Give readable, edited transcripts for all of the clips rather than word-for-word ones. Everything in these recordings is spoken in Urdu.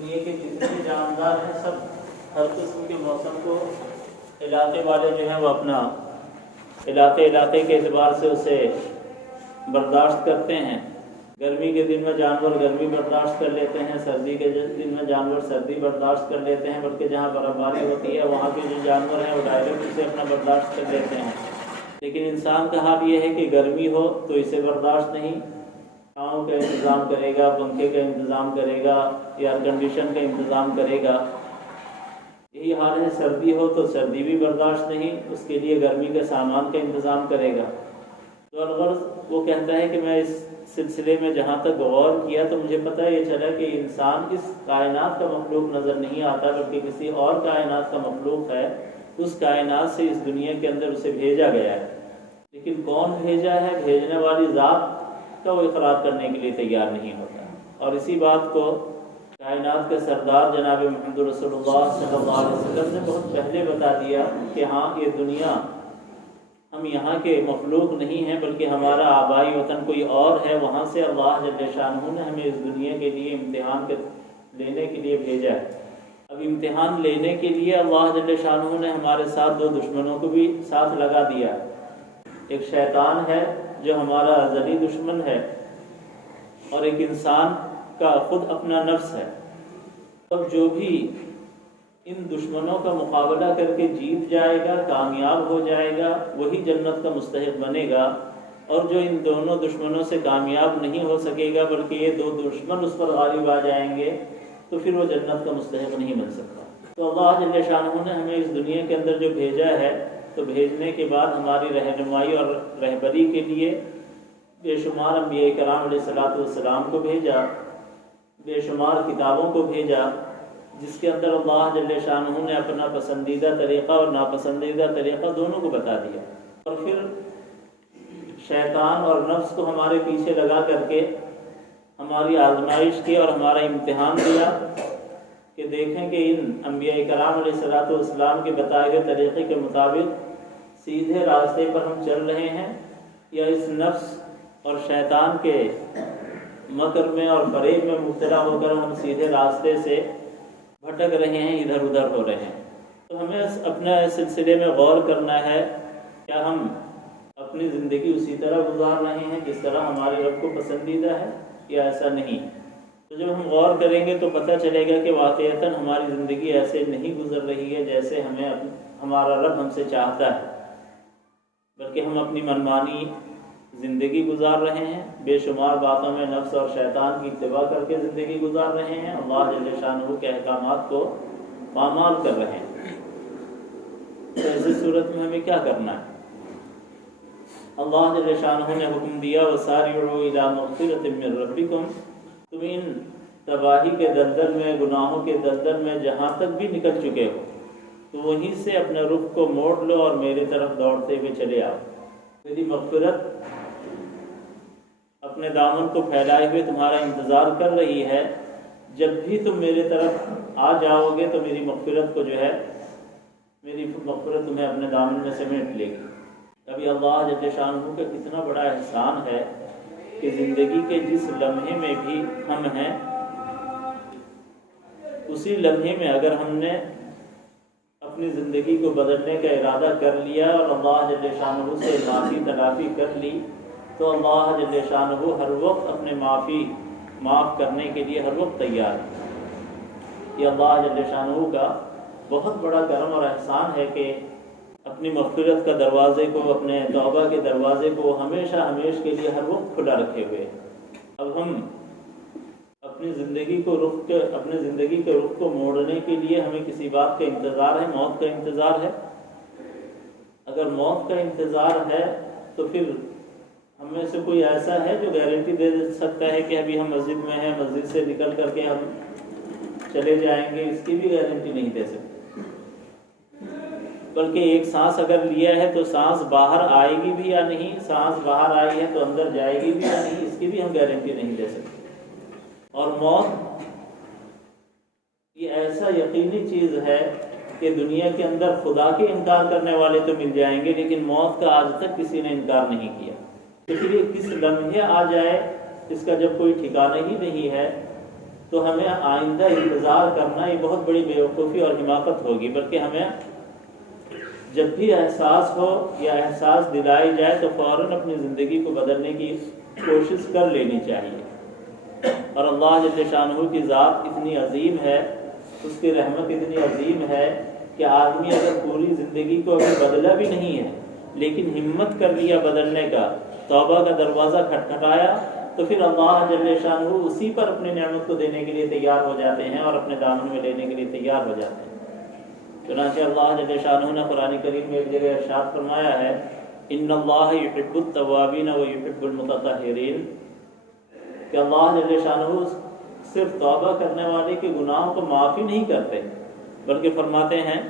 دنیا کے جتنے جاندار ہیں سب ہر قسم کے موسم کو علاقے والے جو ہیں وہ اپنا علاقے کے اعتبار سے اسے برداشت کرتے ہیں۔ گرمی کے دن میں جانور گرمی برداشت کر لیتے ہیں، سردی کے دن میں جانور سردی برداشت کر لیتے ہیں، بلکہ جہاں برف باری ہوتی ہے وہاں کے جو جانور ہیں وہ ڈائریکٹ اسے اپنا برداشت کر لیتے ہیں۔ لیکن انسان کا حال یہ ہے کہ گرمی ہو تو اسے برداشت نہیں، چھاؤں کا انتظام کرے گا، پنکھے کا انتظام کرے گا، ایئر کنڈیشن کا انتظام کرے گا۔ یہی حال ہے، سردی ہو تو سردی بھی برداشت نہیں، اس کے لیے گرمی کے سامان کا انتظام کرے گا۔ تو الغرض وہ کہتا ہے کہ میں اس سلسلے میں جہاں تک غور کیا تو مجھے پتہ یہ چلا کہ انسان اس کائنات کا مخلوق نظر نہیں آتا، بلکہ کسی اور کائنات کا مخلوق ہے۔ اس کائنات سے اس دنیا کے اندر اسے بھیجا گیا ہے، لیکن کون بھیجا ہے، بھیجنے والی ذات کا وہ اقرار کرنے کے لیے تیار نہیں ہوتا۔ اور اسی بات کو کائنات کے سردار جناب محمد رسول اللہ صلی اللہ علیہ وسلم نے بہت پہلے بتا دیا کہ ہاں یہ دنیا ہم یہاں کے مخلوق نہیں ہیں، بلکہ ہمارا آبائی وطن کوئی اور ہے، وہاں سے اللہ جل شانہ نے ہمیں اس دنیا کے لیے امتحان لینے کے لیے بھیجا ہے۔ اب امتحان لینے کے لیے اللہ جل شانہ نے ہمارے ساتھ دو دشمنوں کو بھی ساتھ لگا دیا۔ ایک شیطان ہے جو ہمارا ازلی دشمن ہے، اور ایک انسان کا خود اپنا نفس ہے۔ اب جو بھی ان دشمنوں کا مقابلہ کر کے جیت جائے گا، کامیاب ہو جائے گا، وہی جنت کا مستحق بنے گا، اور جو ان دونوں دشمنوں سے کامیاب نہیں ہو سکے گا بلکہ یہ دو دشمن اس پر غالب آ جائیں گے تو پھر وہ جنت کا مستحق نہیں بن سکتا۔ تو اللہ جل شانہ نے ہمیں اس دنیا کے اندر جو بھیجا ہے، تو بھیجنے کے بعد ہماری رہنمائی اور رہبری کے لیے بے شمار انبیاء کرام علیہ الصلوۃ والسلام کو بھیجا، بے شمار کتابوں کو بھیجا، جس کے اندر اللہ جل شانہ نے اپنا پسندیدہ طریقہ اور ناپسندیدہ طریقہ دونوں کو بتا دیا۔ اور پھر شیطان اور نفس کو ہمارے پیچھے لگا کر کے ہماری آزمائش کی اور ہمارا امتحان دیا کہ دیکھیں کہ ان انبیاء کرام علیہ الصلوۃ والسلام کے بتائے ہوئے طریقے کے مطابق سیدھے راستے پر ہم چل رہے ہیں، یا اس نفس اور شیطان کے مکر میں اور فریب میں مبتلا ہو کر ہم سیدھے راستے سے بھٹک رہے ہیں، ادھر ادھر ہو رہے ہیں۔ تو ہمیں اپنے سلسلے میں غور کرنا ہے، کیا ہم اپنی زندگی اسی طرح گزار رہے ہیں جس طرح ہمارے رب کو پسندیدہ ہے، یا ایسا نہیں؟ تو جب ہم غور کریں گے تو پتہ چلے گا کہ واقعتاً ہماری زندگی ایسے نہیں گزر رہی ہے جیسے ہمارا رب ہم سے چاہتا ہے، بلکہ ہم اپنی منمانی زندگی گزار رہے ہیں، بے شمار باتوں میں نفس اور شیطان کی اتباع کر کے زندگی گزار رہے ہیں، اللہ جل شانہ کے احکامات کو پامال کر رہے ہیں۔ تو ایسی صورت میں ہمیں کیا کرنا ہے؟ اللہ جل شانہ نے حکم دیا وَسَارِعُوا إِلَىٰ مَغْفِرَةٍ مِّن رَّبِّكُمْ، تم ان تباہی کے دلدل میں، گناہوں کے دلدل میں جہاں تک بھی نکل چکے ہو تو وہیں سے اپنے رخ کو موڑ لو اور میری طرف دوڑتے ہوئے چلے آؤ۔ میری مغفرت اپنے دامن کو پھیلائے ہوئے تمہارا انتظار کر رہی ہے۔ جب بھی تم میرے طرف آ جاؤ گے تو میری مغفرت کو جو ہے، میری مغفرت تمہیں اپنے دامن میں سمیٹ لے گی۔ ابھی اللہ جل شانہ کا کتنا بڑا احسان ہے کہ زندگی کے جس لمحے میں بھی ہم ہیں، اسی لمحے میں اگر ہم نے اپنی زندگی کو بدلنے کا ارادہ کر لیا اور اللہ جل شانہ سے معافی تلافی کر لی، تو اللہ جل شانہ ہر وقت اپنے معاف کرنے کے لیے ہر وقت تیار ہے۔ یہ اللہ جل شانہ کا بہت بڑا کرم اور احسان ہے کہ اپنی مغفرت کا دروازے کو، اپنے توبہ کے دروازے کو ہمیشہ کے لیے ہر وقت کھلا رکھے ہوئے ہیں۔ اب ہم اپنی زندگی کے رخ کو موڑنے کے لیے ہمیں کسی بات کا انتظار ہے، موت کا انتظار ہے۔ اگر موت کا انتظار ہے تو پھر ہم میں سے کوئی ایسا ہے جو گارنٹی دے سکتا ہے کہ ابھی ہم مسجد میں ہیں، مسجد سے نکل کر کے ہم چلے جائیں گے؟ اس کی بھی گارنٹی نہیں دے سکتے۔ بلکہ ایک سانس اگر لیا ہے تو سانس باہر آئے گی بھی یا نہیں، سانس باہر آئی ہے تو اندر جائے گی بھی یا نہیں، اس کی بھی ہم گارنٹی نہیں دے سکتے۔ اور موت یہ ایسا یقینی چیز ہے کہ دنیا کے اندر خدا کے انکار کرنے والے تو مل جائیں گے، لیکن موت کا آج تک کسی نے انکار نہیں کیا۔ پھر یہ کس لمحے آ جائے اس کا جب کوئی ٹھکانہ ہی نہیں ہے، تو ہمیں آئندہ انتظار کرنا یہ بہت بڑی بیوقوفی اور حماقت ہوگی، بلکہ ہمیں جب بھی احساس ہو یا احساس دلائی جائے تو فوراً اپنی زندگی کو بدلنے کی کوشش کر لینی چاہیے۔ اور اللہ جل شانہ کی ذات اتنی عظیم ہے، اس کی رحمت اتنی عظیم ہے کہ آدمی اگر پوری زندگی کو ابھی بدلا بھی نہیں ہے لیکن ہمت کر لیا بدلنے کا، توبہ کا دروازہ کھٹکھٹایا، تو پھر اللہ جل شانہ اسی پر اپنی نعمت کو دینے کے لیے تیار ہو جاتے ہیں اور اپنے دامن میں لینے کے لیے تیار ہو جاتے ہیں۔ چنانچہ اللہ جل شانہ نے قرآن کریم میں ایک جگہ ارشاد فرمایا ہے، ان اللہ یحب التوابین و یحب المتطہرین، کہ اللہ جل شانہ صرف توبہ کرنے والے کے گناہوں کو معاف ہی نہیں کرتے بلکہ فرماتے ہیں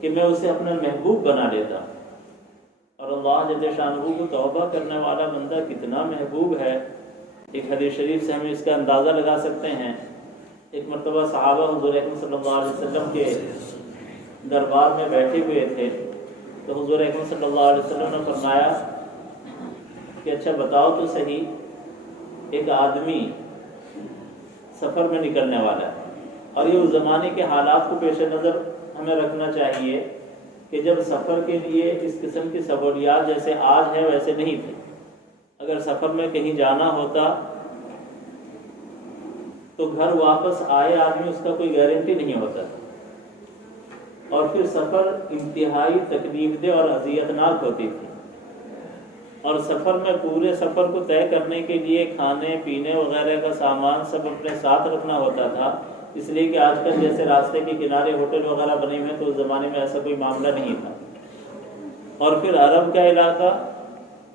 کہ میں اسے اپنا محبوب بنا لیتا۔ اور اللہ جل شانہ کو توبہ کرنے والا بندہ کتنا محبوب ہے، ایک حدیث شریف سے ہم اس کا اندازہ لگا سکتے ہیں۔ ایک مرتبہ صحابہ حضور اکرم صلی اللہ علیہ وسلم کے دربار میں بیٹھے ہوئے تھے، تو حضور اکرم صلی اللہ علیہ وسلم نے فرمایا کہ اچھا بتاؤ تو صحیح، ایک آدمی سفر میں نکلنے والا ہے، اور یہ اس زمانے کے حالات کو پیش نظر ہمیں رکھنا چاہیے کہ جب سفر کے لیے اس قسم کی سہولیات جیسے آج ہے ویسے نہیں تھے۔ اگر سفر میں کہیں جانا ہوتا تو گھر واپس آئے آدمی اس کا کوئی گارنٹی نہیں ہوتا تھا، اور پھر سفر انتہائی تکلیف دہ اور اذیت ناک ہوتی تھی، اور سفر میں پورے سفر کو طے کرنے کے لیے کھانے پینے وغیرہ کا سامان سب اپنے ساتھ رکھنا ہوتا تھا، اس لیے کہ آج کل جیسے راستے کے کنارے ہوٹل وغیرہ بنے ہوئے تو اس زمانے میں ایسا کوئی معاملہ نہیں تھا۔ اور پھر عرب کا علاقہ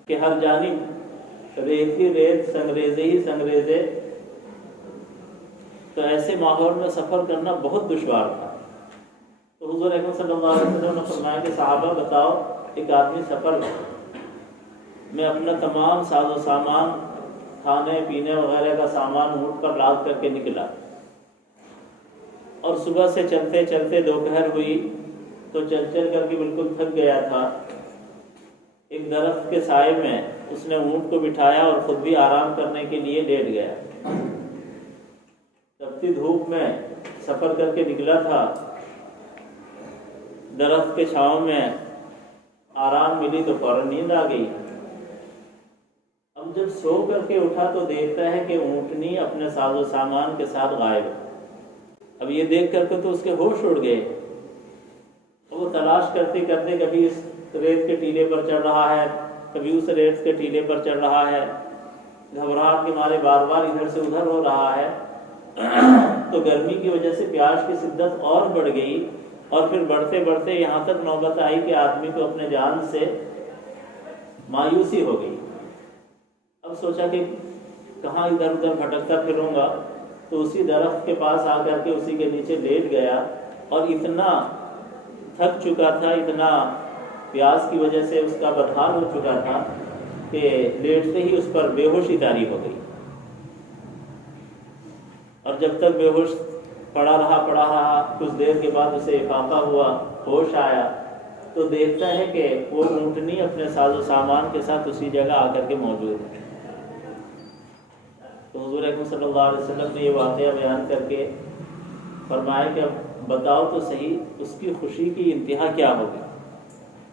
کہ ہر جانب ریت ہی ریت، سنگریزے ہی سنگریزے، تو ایسے ماحول میں سفر کرنا بہت دشوار تھا۔ تو حضور اکرم صلی اللہ علیہ وسلم نے فرمایا کہ صحابہ بتاؤ، ایک آدمی سفر میں اپنا تمام ساز و سامان، کھانے پینے وغیرہ کا سامان اونٹ پر لاد کر کے نکلا، اور صبح سے چلتے چلتے دوپہر ہوئی تو چل چل کر کے بالکل تھک گیا تھا۔ ایک درخت کے سائے میں اس نے اونٹ کو بٹھایا اور خود بھی آرام کرنے کے لیے لیٹ گیا۔ تپتی دھوپ میں سفر کر کے نکلا تھا، درخت کے چھاؤں میں آرام ملی تو فوراً نیند آ گئی۔ اب جب سو کر کے اٹھا تو دیکھتا ہے کہ اونٹنی اپنے ساز و سامان کے ساتھ غائب ہے۔ اب یہ دیکھ کر کے تو اس کے ہوش اڑ گئے، اور وہ تلاش کرتے کرتے کبھی اس ریت کے ٹیلے پر چڑھ رہا ہے، کبھی اس ریت کے ٹیلے پر چڑھ رہا ہے، گھبراہٹ کے مارے بار بار ادھر سے ادھر ہو رہا ہے۔ تو گرمی کی وجہ سے پیاس کی شدت اور بڑھ گئی، اور پھر بڑھتے بڑھتے یہاں تک نوبت آئی کہ آدمی کو اپنے جان سے مایوسی ہو گئی۔ اب سوچا کہ کہاں ادھر ادھر بھٹکتا پھروں گا، تو اسی درخت کے پاس آ کر کے اسی کے نیچے لیٹ گیا، اور اتنا تھک چکا تھا، اتنا پیاس کی وجہ سے اس کا بدحال ہو چکا تھا کہ لیٹتے ہی اس پر بے ہوشی طاری ہو گئی، اور جب تک بے ہوش پڑا رہا کچھ دیر کے بعد اسے افاقہ ہوا، ہوش آیا تو دیکھتا ہے کہ وہ اونٹنی اپنے ساز و سامان کے ساتھ اسی جگہ آ کر کے موجود ہے۔ تو حضور اکرم صلی اللہ علیہ وسلم نے یہ واقعہ بیان کر کے فرمایا کہ اب بتاؤ تو صحیح اس کی خوشی کی انتہا کیا ہوگی۔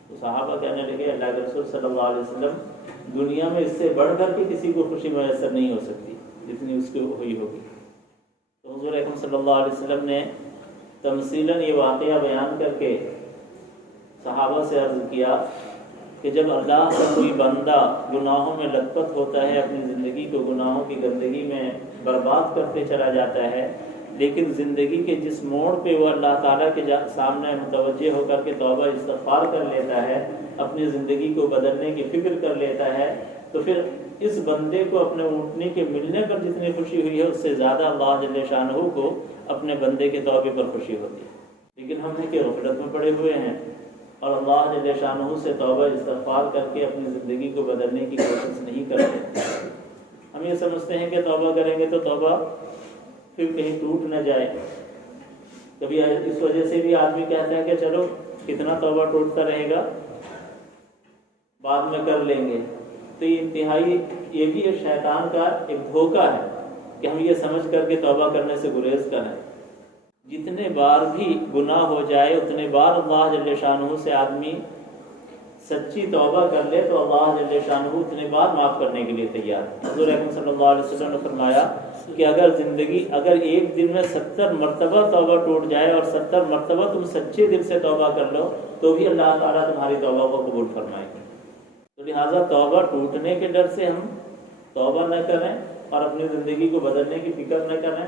تو صحابہ کہنے لگے اللہ کے رسول صلی اللہ علیہ وسلم، دنیا میں اس سے بڑھ کر کے کسی کو خوشی میسر نہیں ہو سکتی جتنی اس کو ہوئی ہوگی۔ تو حضور اکرم صلی اللہ علیہ وسلم نے تمثیلاً یہ واقعہ بیان کر کے صحابہ سے عرض کیا کہ جب اللہ کا کوئی بندہ گناہوں میں لت پت ہوتا ہے، اپنی زندگی کو گناہوں کی گندگی میں برباد کرتے چلا جاتا ہے، لیکن زندگی کے جس موڑ پہ وہ اللہ تعالیٰ کے سامنے متوجہ ہو کر کے توبہ استغفار کر لیتا ہے، اپنی زندگی کو بدلنے کی فکر کر لیتا ہے، تو پھر اس بندے کو اپنے اونٹنے کے ملنے پر جتنی خوشی ہوئی ہے اس سے زیادہ اللہ جل شانہ کو اپنے بندے کے توبے پر خوشی ہوتی ہے۔ لیکن ہم نے کہ غفلت میں پڑے ہوئے ہیں، اور اللہ جل شانہ سے توبہ استغفار کر کے اپنی زندگی کو بدلنے کی کوشش نہیں کرتے۔ ہم یہ سمجھتے ہیں کہ توبہ کریں گے تو توبہ پھر کہیں ٹوٹ نہ جائے۔ کبھی اس وجہ سے بھی آدمی کہتا ہے کہ چلو کتنا توبہ ٹوٹتا رہے گا، بعد میں کر لیں گے۔ تو یہ انتہائی، یہ بھی شیطان کا ایک دھوکہ ہے کہ ہم یہ سمجھ کر کے توبہ کرنے سے گریز کریں۔ جتنے بار بھی گناہ ہو جائے اتنے بار اللہ جل شانہ سے آدمی سچی توبہ کر لے تو اللہ جل شانہ اتنے بار معاف کرنے کے لیے تیار ہے۔ حضور اکرم صلی اللہ علیہ وسلم نے فرمایا کہ اگر ایک دن میں 70 مرتبہ توبہ ٹوٹ جائے اور 70 مرتبہ تم سچے دل سے توبہ کر لو تو بھی اللہ تعالیٰ تمہاری توبہ کو قبول فرمائے گا۔ تو لہٰذا توبہ ٹوٹنے کے ڈر سے ہم توبہ نہ کریں اور اپنی زندگی کو بدلنے کی فکر نہ کریں،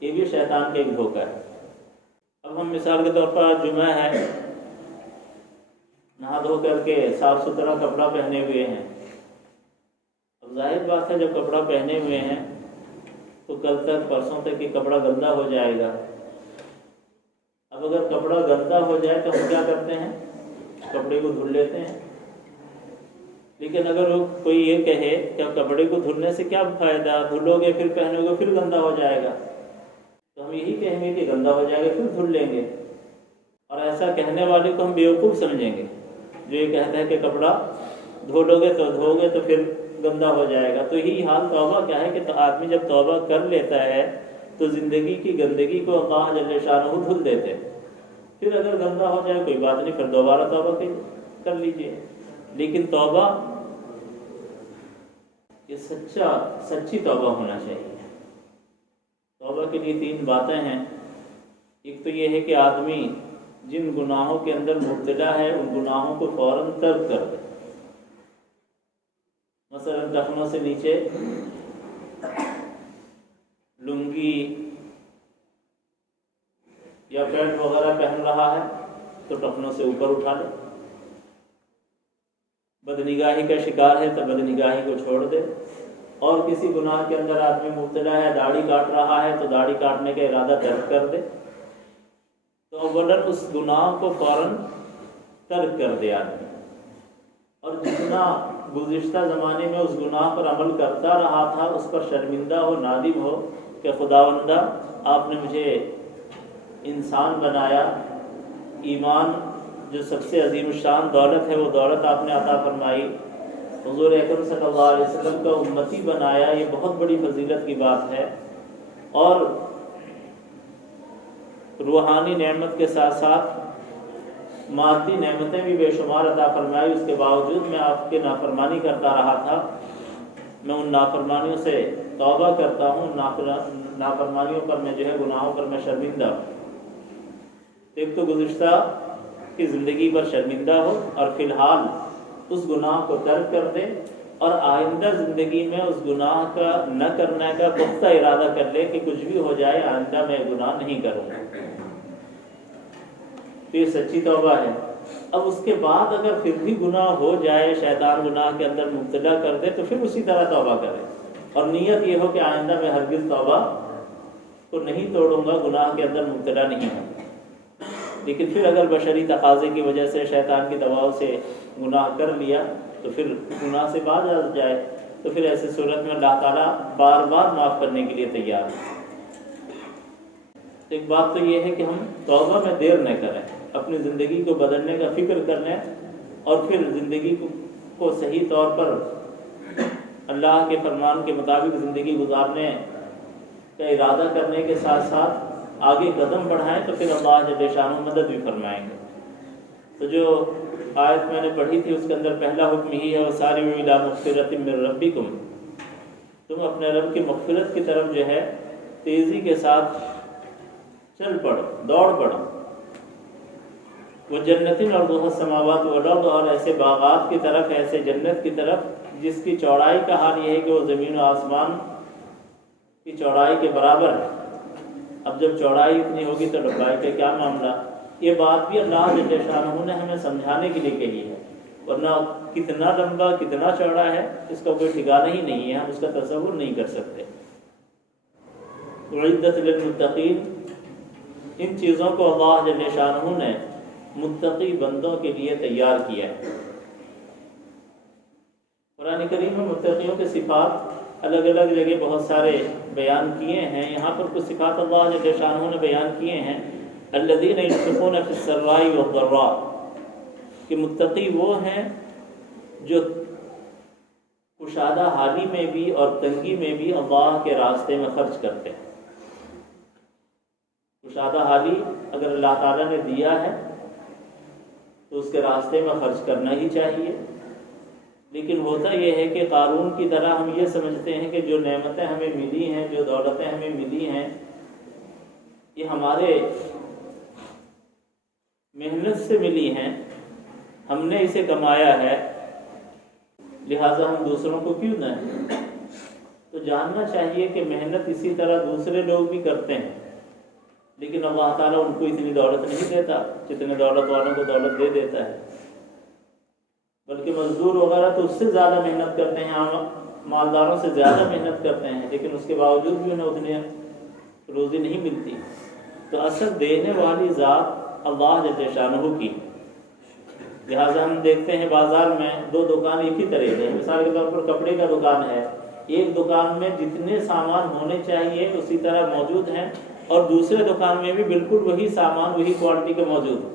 یہ بھی شیطان کا ایک دھوکہ ہے۔ اب ہم مثال کے طور پر جمعہ ہے، نہا دھو کر کے صاف ستھرا کپڑا پہنے ہوئے ہیں، اب ظاہر بات ہے جب کپڑا پہنے ہوئے ہیں تو کل تک پرسوں تک یہ کپڑا گندا ہو جائے گا۔ اب اگر کپڑا گندا ہو جائے تو ہم کیا کرتے ہیں؟ کپڑے کو دھل لیتے ہیں۔ لیکن اگر کوئی یہ کہے کہ اب کپڑے کو دھلنے سے کیا فائدہ، دھلو گے پھر پہنو گے پھر گندا ہو جائے گا، تو ہم یہی کہیں گے کہ گندا ہو جائے گا پھر دھل لیں گے، اور ایسا کہنے والے کو ہم بیوقوف سمجھیں گے جو یہ کہتا ہے کہ کپڑا دھو لو گے تو پھر گندا ہو جائے گا۔ تو یہی حال توبہ کیا ہے کہ آدمی جب توبہ کر لیتا ہے تو زندگی کی گندگی کو اللہ جل شانہ دھل دیتے، پھر اگر گندا ہو جائے کوئی بات نہیں، پھر دوبارہ توبہ کر لیجئے۔ لیکن توبہ یہ سچی توبہ ہونا چاہیے۔ توبہ کے لیے 3 باتیں ہیں۔ ایک تو یہ ہے کہ آدمی جن گناہوں کے اندر مبتلا ہے ان گناہوں کو فوراً ترک کر دے۔ مثلا ٹخنوں سے نیچے لنگی یا پینٹ وغیرہ پہن رہا ہے تو ٹخنوں سے اوپر اٹھا لے۔ بدنگاہی کا شکار ہے تو بدنگاہی کو چھوڑ دے۔ اور کسی گناہ کے اندر آدمی مبتلا ہے، داڑھی کاٹ رہا ہے تو داڑھی کاٹنے کا ارادہ ترک کر دے۔ تو اولاً اس گناہ کو فوراً ترک کر دے آدمی، اور جتنا گزشتہ زمانے میں اس گناہ پر عمل کرتا رہا تھا اس پر شرمندہ ہو، نادم ہو کہ خداوندہ آپ نے مجھے انسان بنایا، ایمان جو سب سے عظیم الشان دولت ہے وہ دولت آپ نے عطا فرمائی، حضور اکرم صلی اللہ علیہ وسلم کا امتی بنایا، یہ بہت بڑی فضیلت کی بات ہے۔ اور روحانی نعمت کے ساتھ ساتھ مادی نعمتیں بھی بے شمار عطا فرمائی، اس کے باوجود میں آپ کے نافرمانی کرتا رہا تھا۔ میں ان نافرمانیوں سے توبہ کرتا ہوں، نافرمانیوں پر میں گناہوں پر میں شرمندہ ہوں۔ ایک تو گزشتہ کی زندگی پر شرمندہ ہو اور فی الحال اس گناہ کو ترک کر دے، اور آئندہ زندگی میں اس گناہ کا نہ کرنے کا پختہ ارادہ کر لے کہ کچھ بھی ہو جائے آئندہ میں گناہ نہیں کروں گا۔ تو یہ سچی توبہ ہے۔ اب اس کے بعد اگر پھر بھی گناہ ہو جائے، شیطان گناہ کے اندر مبتلا کر دے تو پھر اسی طرح توبہ کرے، اور نیت یہ ہو کہ آئندہ میں ہرگز توبہ کو نہیں توڑوں گا، گناہ کے اندر مبتلا نہیں ہوں۔ لیکن پھر اگر بشری تقاضے کی وجہ سے شیطان کی دباؤ سے گناہ کر لیا تو پھر گناہ سے باز آ جائے، تو پھر ایسی صورت میں اللہ تعالیٰ بار بار معاف کرنے کے لیے تیار ہے۔ ایک بات تو یہ ہے کہ ہم توبہ میں دیر نہ کریں، اپنی زندگی کو بدلنے کا فکر کر لیں، اور پھر زندگی کو صحیح طور پر اللہ کے فرمان کے مطابق زندگی گزارنے کا ارادہ کرنے کے ساتھ ساتھ آگے قدم بڑھائیں، تو پھر اللہ جل شانہ مدد بھی فرمائیں گے۔ تو جو آیت میں نے پڑھی تھی اس کے اندر پہلا حکم ہی ہے وَسَارِعُوا إِلَىٰ مَغْفِرَةٍ مِّن رَبِّكُمْ، تم اپنے رب کی مغفرت کی طرف تیزی کے ساتھ چل پڑو، دوڑ پڑو۔ وَجَنَّةٍ أَرْضُهَا السَّمَاوَاتُ وَالْأَرْضُ، اور ایسے باغات کی طرف، ایسے جنت کی طرف جس کی چوڑائی کا حال یہ ہے کہ وہ زمین و آسمان کی چوڑائی کے برابر ہے۔ اب جب چوڑائی اتنی ہوگی تو لمبائی کا کیا معاملہ؟ یہ بات بھی اللہ جل شانہ نے ہمیں سمجھانے کے لیے کہی ہے، ورنہ کتنا لمبا کتنا چوڑا ہے اس کا کوئی ٹھکانہ ہی نہیں ہے، ہم اس کا تصور نہیں کر سکتے۔ اعدت للمتقین، ان چیزوں کو اللہ جل شانہ نے متقی بندوں کے لیے تیار کیا ہے۔ قرآن کریم میں متقیوں کے صفات الگ الگ جگہ بہت سارے بیان کیے ہیں، یہاں پر کچھ صفات اللہ جل شانہ نے بیان کیے ہیں۔ الذین ينفقون فی السراء والضراء، کہ متقی وہ ہیں جو کشادہ حالی میں بھی اور تنگی میں بھی اللہ کے راستے میں خرچ کرتے ہیں۔ کشادہ حالی اگر اللہ تعالیٰ نے دیا ہے تو اس کے راستے میں خرچ کرنا ہی چاہیے، لیکن ہوتا یہ ہے کہ قارون کی طرح ہم یہ سمجھتے ہیں کہ جو نعمتیں ہمیں ملی ہیں، جو دولتیں ہمیں ملی ہیں، یہ ہمارے محنت سے ملی ہیں، ہم نے اسے کمایا ہے، لہٰذا ہم دوسروں کو کیوں نہ دیں۔ تو جاننا چاہیے کہ محنت اسی طرح دوسرے لوگ بھی کرتے ہیں، لیکن اللہ تعالیٰ ان کو اتنی دولت نہیں دیتا جتنے دولت والوں کو دولت دے دیتا ہے، بلکہ مزدور وغیرہ تو اس سے زیادہ محنت کرتے ہیں، عام مالداروں سے زیادہ محنت کرتے ہیں، لیکن اس کے باوجود بھی انہیں اتنی روزی نہیں ملتی۔ تو اصل دینے والی ذات اللہ جل شانہ کی، لہٰذا ہم دیکھتے ہیں بازار میں دو دکان ایک ہی طرح کے ہیں۔ مثال کے طور پر کپڑے کا دکان ہے، ایک دکان میں جتنے سامان ہونے چاہیے اسی طرح موجود ہیں، اور دوسرے دکان میں بھی بالکل وہی سامان وہی کوالٹی کے موجود ہیں،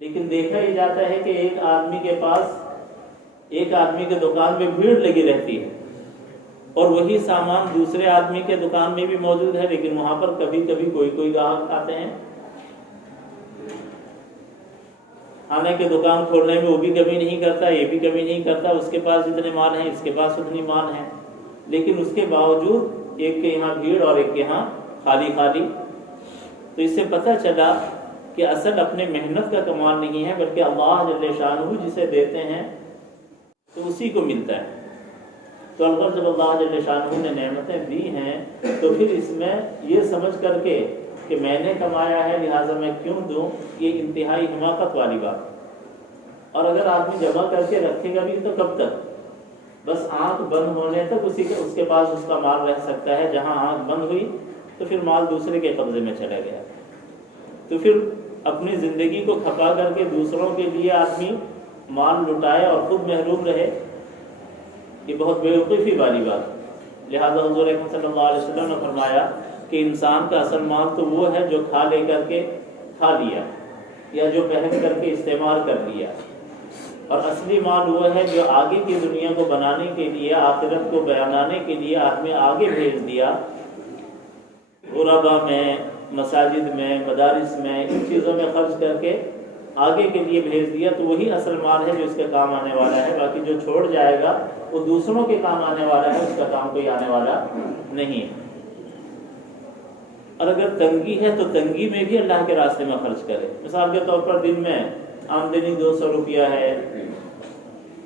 لیکن دیکھا ہی جاتا ہے کہ ایک آدمی کے دکان میں بھیڑ لگی رہتی ہے، اور وہی سامان دوسرے آدمی کے دکان میں بھی موجود ہے، لیکن وہاں پر کبھی کبھی کوئی گاہک آتے ہیں۔ کھانے کے دکان کھولنے میں وہ بھی کمی نہیں کرتا، یہ بھی کمی نہیں کرتا، اس کے پاس جتنے مال ہیں اس کے پاس اتنی مال ہیں، لیکن اس کے باوجود ایک کے یہاں بھیڑ اور ایک کے یہاں خالی۔ تو اس سے پتہ چلا کہ اصل اپنے محنت کا کمال نہیں ہے، بلکہ اللہ جل شانہ جسے دیتے ہیں تو اسی کو ملتا ہے۔ تو البتہ جب اللہ جل شانہ نے نعمتیں دی ہیں تو پھر اس میں یہ سمجھ کر کے کہ میں نے کمایا ہے لہٰذا میں کیوں دوں، یہ انتہائی حماقت والی بات۔ اور اگر آدمی جمع کر کے رکھے گا بھی تو کب تک؟ بس آنکھ بند ہونے تک اس کے پاس اس کا مال رہ سکتا ہے۔ جہاں آنکھ بند ہوئی تو پھر مال دوسرے کے قبضے میں چلا گیا، تو پھر اپنی زندگی کو کھپا کر کے دوسروں کے لیے آدمی مال لٹائے اور خود محروم رہے، یہ بہت بیوقوفی والی بات۔ لہذا حضور اکرم صلی اللہ علیہ وسلم نے فرمایا کہ انسان کا اصل مال تو وہ ہے جو کھا لیا یا جو پہن کر کے استعمال کر لیا، اور اصلی مال وہ ہے جو آگے کی دنیا کو بنانے کے لیے، آخرت کو بیانانے کے لیے آدمی آگے بھیج دیا، غربا میں، مساجد میں، مدارس میں، ان چیزوں میں خرچ کر کے آگے کے لیے بھیج دیا، تو وہی اصل مال ہے جو اس کے کام آنے والا ہے۔ باقی جو چھوڑ جائے گا وہ دوسروں کے کام آنے والا ہے، اس کا کام کوئی آنے والا نہیں ہے۔ اور اگر تنگی ہے تو تنگی میں بھی اللہ کے راستے میں خرچ کرے۔ مثال کے طور پر دن میں آمدنی 200 روپیہ ہے،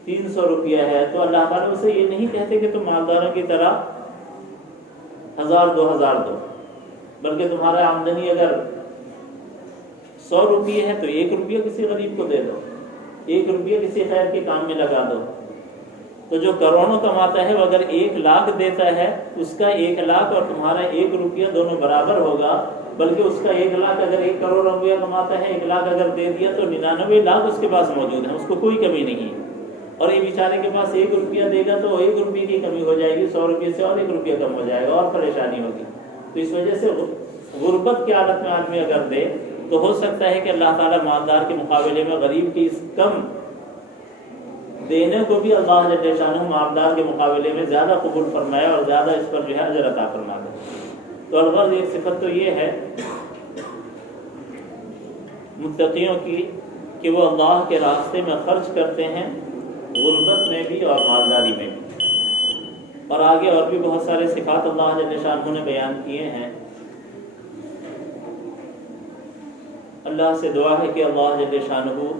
300 روپیہ ہے، تو اللہ تعالیٰ اسے یہ نہیں کہتے کہ تم مالداروں کی طرح 1000 2000 دو، بلکہ تمہارا آمدنی اگر 100 روپیہ ہے تو 1 روپیہ کسی غریب کو دے دو، 1 روپیہ کسی خیر کے کام میں لگا دو۔ تو جو کروڑوں کماتا ہے وہ اگر 1 لاکھ دیتا ہے، اس کا 1 لاکھ اور تمہارا 1 روپیہ دونوں برابر ہوگا، بلکہ اس کا 1 لاکھ اگر 1 کروڑ روپیہ کماتا ہے، 1 لاکھ اگر دے دیا تو 99 لاکھ اس کے پاس موجود ہیں، اس کو کوئی کمی نہیں ہے۔ اور یہ بیچارے کے پاس 1 روپیہ دے گا تو 1 روپیے کی کمی ہو جائے گی، 100 روپیے سے اور 1 روپیہ کم ہو جائے گا اور پریشانی ہوگی۔ تو اس وجہ سے غربت کی حالت میں آدمی اگر دے تو ہو سکتا ہے کہ اللہ تعالیٰ مالدار کے مقابلے میں غریب کی اس کم دینے کو بھی اللہ جل شانہ مالدار کے مقابلے میں زیادہ قبول فرمائے اور زیادہ اس پر جو ہے اجر عطا فرما دے۔ تو الغرض ایک صفت تو یہ ہے متقیوں کی کہ وہ اللہ کے راستے میں خرچ کرتے ہیں، غربت میں بھی اور مالداری میں بھی۔ اور آگے اور بھی بہت سارے صفات اللہ جل شانہ نے بیان کیے ہیں۔ اللہ سے دعا ہے کہ اللہ جل شانہ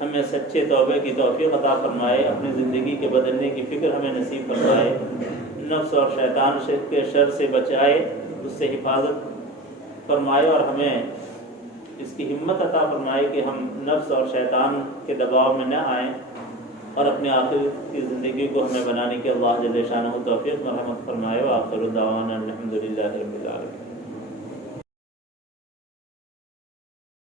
ہمیں سچے توبے کی توفیق عطا فرمائے، اپنی زندگی کے بدلنے کی فکر ہمیں نصیب فرمائے، نفس اور شیطان کے شر سے بچائے، اس سے حفاظت فرمائے، اور ہمیں اس کی ہمت عطا فرمائے کہ ہم نفس اور شیطان کے دباؤ میں نہ آئیں، اور اپنے آخرت کی زندگی کو ہمیں بنانے کے اللہ جل شانہ توفیق مرحمت فرمائے۔ وآخر دعوانا الحمدللہ رب العالمین۔